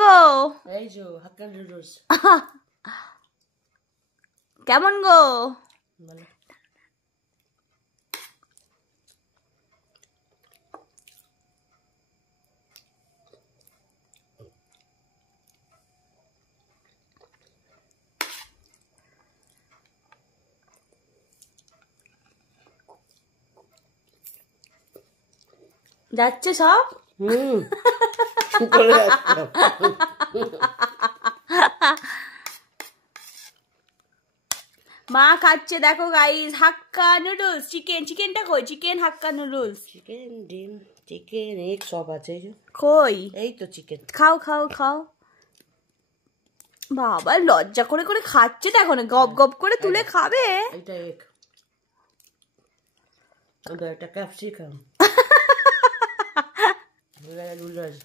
গো? এই যে হাক্কা নুডলস। কেমন গো? ভালো। যাচ্ছে সব? চলে যাচ্ছে। মা খাচ্ছে দেখো গাইস, হাক্কা নুডলস। চিকেনটা কই? চিকেন হাক্কা নুডলস। চিকেন, ডিম, চিকেন, এগ সব আছে। কই? এই তো চিকেন। খাও খাও খাও। বাবা লজ্জা করে করে খাচ্ছে দেখো না, গপ গপ করে তুলে খাবে। এইটা এগ, ওটা একটা ক্যাপসিকাম, নুডলস।